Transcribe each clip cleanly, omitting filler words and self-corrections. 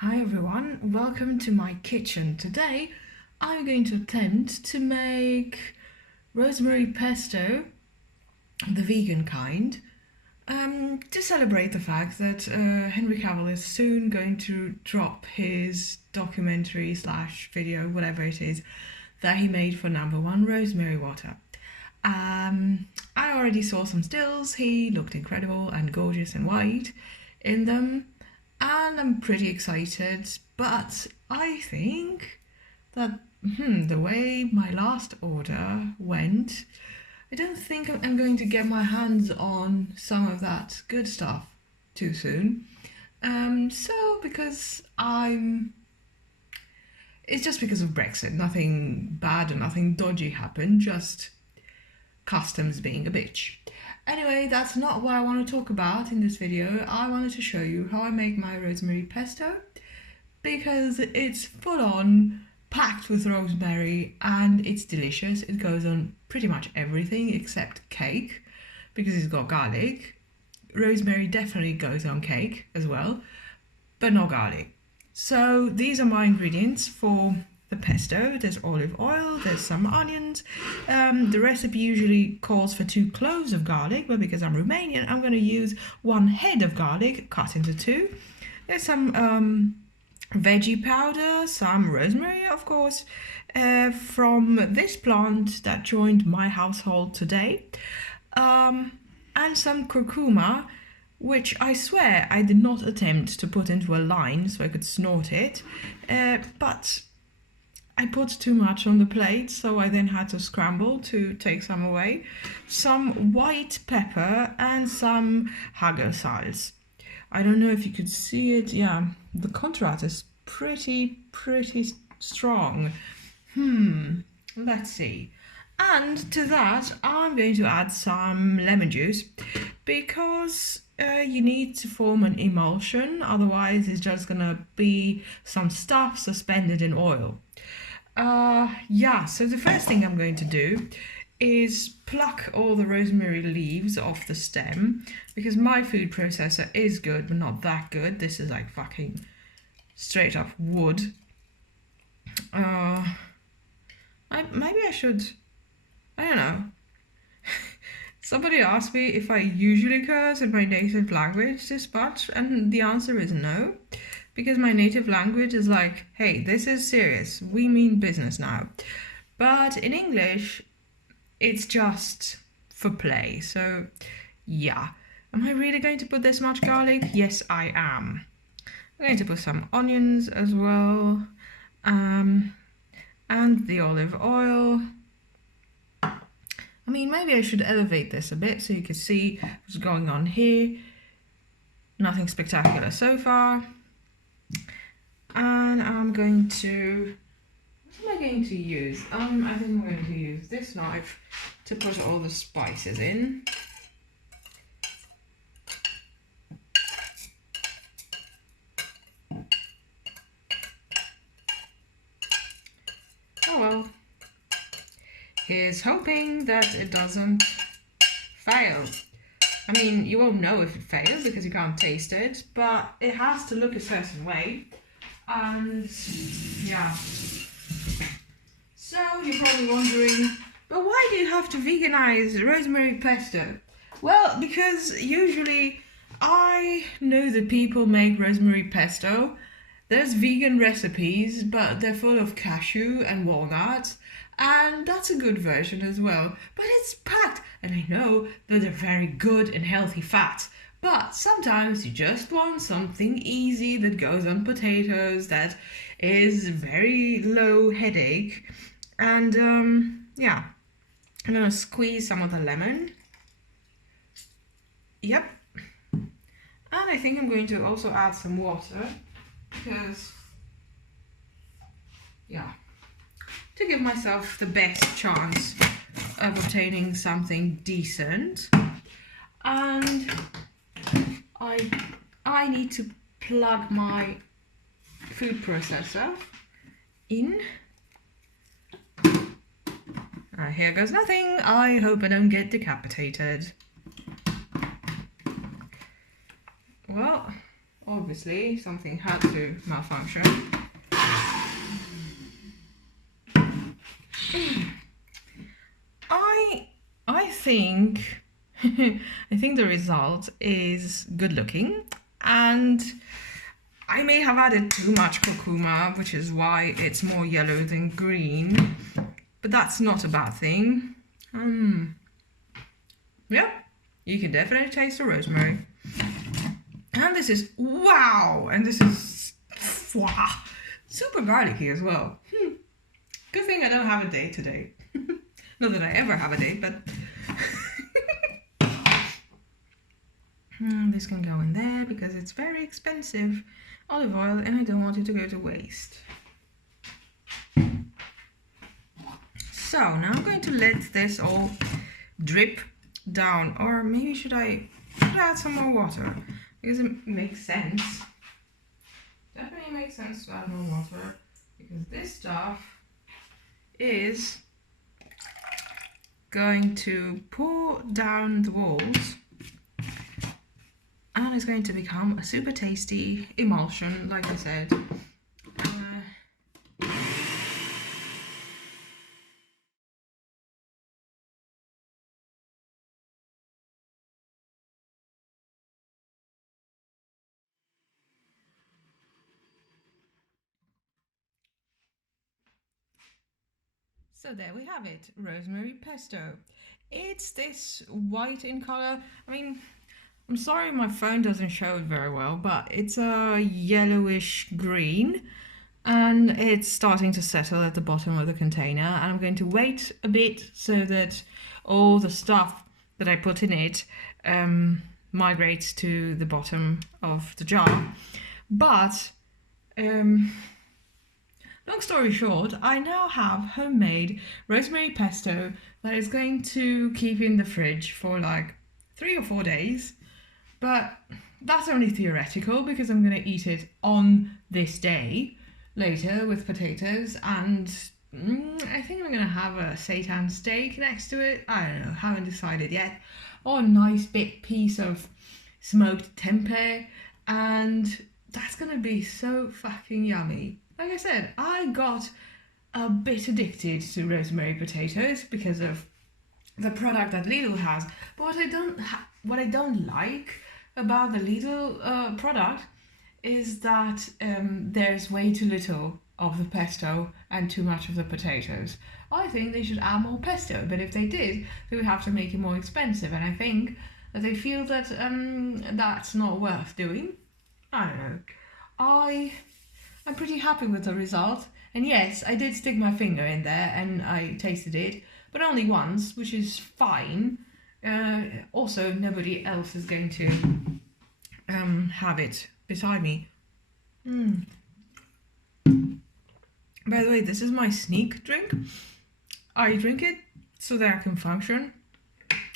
Hi everyone, welcome to my kitchen. Today I'm going to attempt to make rosemary pesto, the vegan kind, to celebrate the fact that Henry Cavill is soon going to drop his documentary slash video, whatever it is, that he made for Number One Rosemary Water. I already saw some stills. He looked incredible and gorgeous and white in them, and I'm pretty excited, but I think that the way my last order went, I don't think I'm going to get my hands on some of that good stuff too soon. Because it's just because of Brexit. Nothing bad or nothing dodgy happened, just customs being a bitch. Anyway, that's not what I want to talk about in this video. I wanted to show you how I make my rosemary pesto, because it's full on, packed with rosemary, and it's delicious. It goes on pretty much everything except cake, because it's got garlic. Rosemary definitely goes on cake as well, but no garlic. So these are my ingredients for the pesto. There's olive oil, there's some onions. The recipe usually calls for 2 cloves of garlic, but because I'm Romanian, I'm going to use 1 head of garlic cut into 2. There's some veggie powder, some rosemary, of course, from this plant that joined my household today, and some curcuma, which I swear I did not attempt to put into a line so I could snort it, but I put too much on the plate, so I then had to scramble to take some away. Some white pepper and some hagelsalz. I don't know if you could see it. Yeah, the contrast is pretty strong. Let's see. And to that, I'm going to add some lemon juice, because you need to form an emulsion, otherwise it's just gonna be some stuff suspended in oil. So the first thing I'm going to do is pluck all the rosemary leaves off the stem, because my food processor is good, but not that good. This is like fucking straight up wood. Maybe I should, I don't know. Somebody asked me if I usually curse in my native language this much, and the answer is no. Because my native language is like, hey, this is serious. We mean business now. But in English, it's just for play. So, yeah. Am I really going to put this much garlic? Yes, I am. I'm going to put some onions as well. And the olive oil. I mean, maybe I should elevate this a bit so you can see what's going on here. Nothing spectacular so far. And I'm going to, what am I going to use? I think I'm going to use this knife to put all the spices in. Oh well. Here's hoping that it doesn't fail. I mean, you won't know if it failed because you can't taste it, but it has to look a certain way. And yeah. So you're probably wondering, but why do you have to veganize rosemary pesto? Well, because usually I know that people make rosemary pesto. There's vegan recipes, but they're full of cashew and walnuts, and that's a good version as well. But it's packed, and I know that they're very good and healthy fats. But sometimes you just want something easy that goes on potatoes, that is very low headache. And yeah, I'm gonna squeeze some of the lemon. Yep. And I think I'm going to also add some water, because, yeah, to give myself the best chance of obtaining something decent. And I need to plug my food processor in. Here goes nothing. I hope I don't get decapitated. Well, or obviously something had to malfunction. I think I think the result is good looking, and I may have added too much curcuma, which is why it's more yellow than green, but that's not a bad thing. Yeah, you can definitely taste the rosemary. And this is, wow, and this is wow, super garlicky as well. Good thing I don't have a date today. Not that I ever have a date, but this can go in there because it's very expensive olive oil and I don't want it to go to waste. So now I'm going to let this all drip down, or maybe should I add some more water? Because it makes sense. Definitely makes sense to add more water because this stuff is going to pour down the walls and it's going to become a super tasty emulsion, like I said. So there we have it, rosemary pesto. It's this white in color. I mean, I'm sorry my phone doesn't show it very well, but it's a yellowish green and it's starting to settle at the bottom of the container, and I'm going to wait a bit so that all the stuff that I put in it migrates to the bottom of the jar. But long story short, I now have homemade rosemary pesto that is going to keep in the fridge for like 3 or 4 days. But that's only theoretical because I'm going to eat it on this day later with potatoes, and I think I'm going to have a seitan steak next to it. I don't know, haven't decided yet. Or a nice big piece of smoked tempeh, and that's going to be so fucking yummy. Like I said, I got a bit addicted to rosemary potatoes because of the product that Lidl has. But what I don't like about the Lidl product is that there's way too little of the pesto and too much of the potatoes. I think they should add more pesto, but if they did, they would have to make it more expensive, and I think that they feel that that's not worth doing. I don't know. I'm pretty happy with the result, and yes, I did stick my finger in there and I tasted it, but only once, which is fine. Also, nobody else is going to have it beside me. By the way, this is my sneak drink. I drink it so that I can function.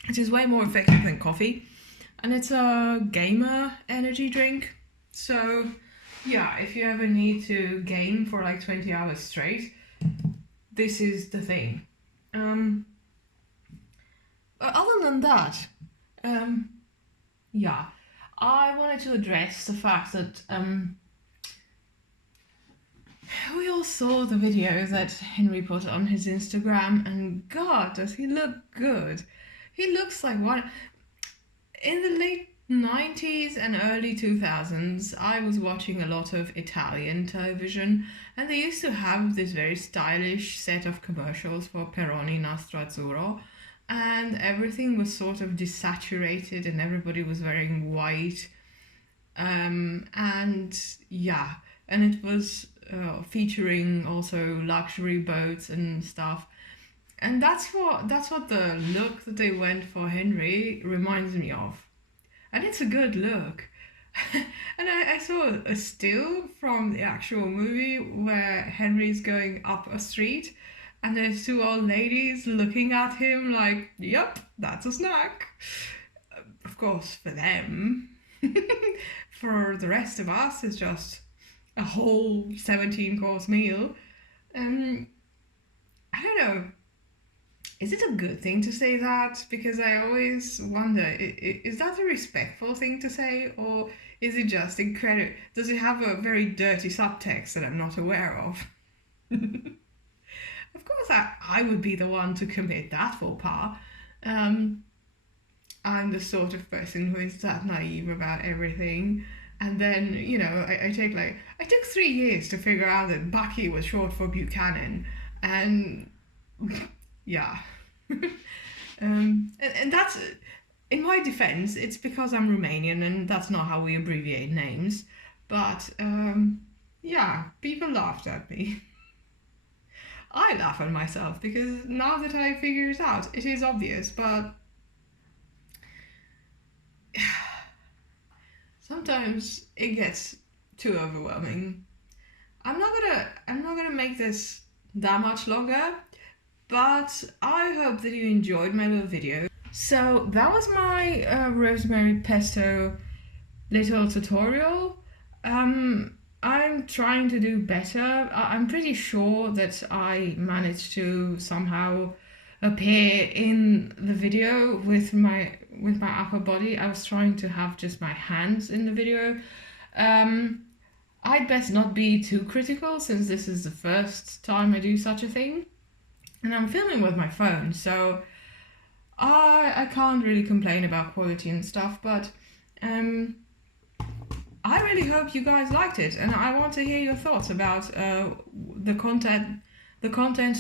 It is way more effective than coffee, and it's a gamer energy drink. So yeah, if you ever need to game for like 20 hours straight, this is the thing. But other than that, yeah, I wanted to address the fact that we all saw the video that Henry put on his Instagram, and God, does he look good. He looks like one. In the late 90s and early 2000s, I was watching a lot of Italian television, and they used to have this very stylish set of commercials for Peroni Nastro Azzurro, and everything was sort of desaturated and everybody was wearing white, and yeah, and it was featuring also luxury boats and stuff. And that's what the look that they went for Henry reminds me of. And it's a good look. And I saw a still from the actual movie where Henry's going up a street and there's 2 old ladies looking at him like, yep, that's a snack. Of course, for them. For the rest of us, it's just a whole 17-course meal. I don't know. Is it a good thing to say that? Because I always wonder, is that a respectful thing to say? Or Is it just incredible? Does it have a very dirty subtext that I'm not aware of? Of course, I would be the one to commit that faux pas. Um, I'm the sort of person who is that naive about everything. And then, I took 3 years to figure out that Bucky was short for Buchanan. And yeah. And that's, in my defense, it's because I'm Romanian and that's not how we abbreviate names. But yeah, people laughed at me. I laugh at myself because now that I figure it out, it is obvious, but sometimes it gets too overwhelming. I'm not gonna make this that much longer, but I hope that you enjoyed my little video. So that was my rosemary pesto little tutorial. I'm trying to do better. I'm pretty sure that I managed to somehow appear in the video with my upper body. I was trying to have just my hands in the video. I'd best not be too critical since this is the first time I do such a thing. And I'm filming with my phone, so I can't really complain about quality and stuff, but I really hope you guys liked it, and I want to hear your thoughts about the content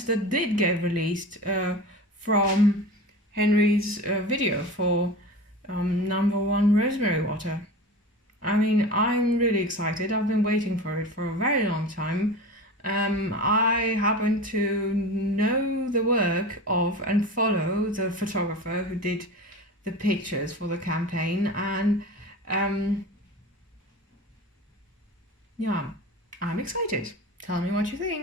that did get released from Henry's video for #1 rosemary water. I mean, I'm really excited. I've been waiting for it for a very long time. I happen to know the work of and follow the photographer who did the pictures for the campaign, and yeah, I'm excited. Tell me what you think.